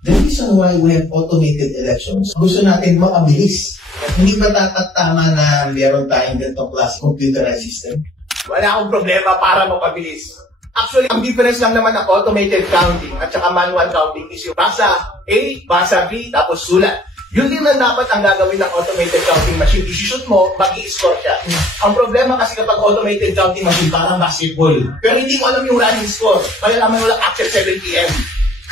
The reason why we have automated elections, gusto natin makabilis. Hindi ba tama na meron tayong ganitong klase computerized system? Wala akong problema para mapabilis. Actually, ang difference lang naman ng automated counting at saka manual counting is yung basa A, basa B, tapos sulat. Yun din na dapat ang gagawin ng automated counting machine. I-shoot mo, mag-i-score siya. Ang problema kasi kapag automated counting machine, parang basketball. Pero hindi mo alam yung running score. Malalaman mo lang after 7 p.m.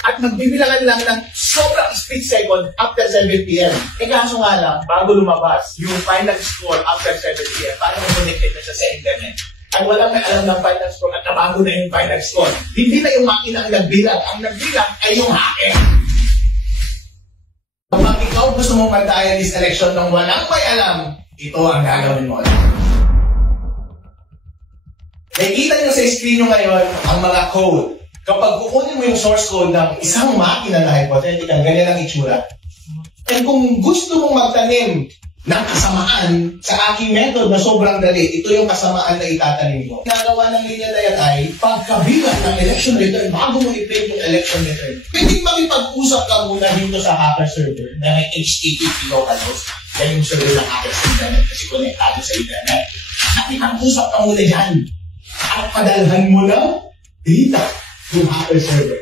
At magbibilangan lang ng sobrang split second after 7 p.m. Kaso nga lang, bago lumabas yung final score after 7 p.m., parang connected na siya sa internet. At walang alam ng final score at nabago na yung final score. Hindi na yung makina ang nagbilang. Ang nagbilang ay yung hacker. Kapag ikaw gusto mong magdaya this election nang walang may alam, ito ang gagawin mo. Nakikita nyo sa screen nyo ngayon ang mga code. Kapag kukunin mo yung source code ng isang makina na hypothetical, ganyan ang itsura. And kung gusto mong magtanim ng kasamaan sa aking method na sobrang dali, ito yung kasamaan na itatanim mo. Nagawa ng linya na yan ay pagkabilang ng election return bago mo i-print yung election return. Pwede makipag-usap ka muna dito sa hacker server na may HTTP localhost. Yan yung server ng hacker sa internet kasi konektado sa internet. Nakipag-usap ka muna dyan at padalhan mo ng data yung hacker server.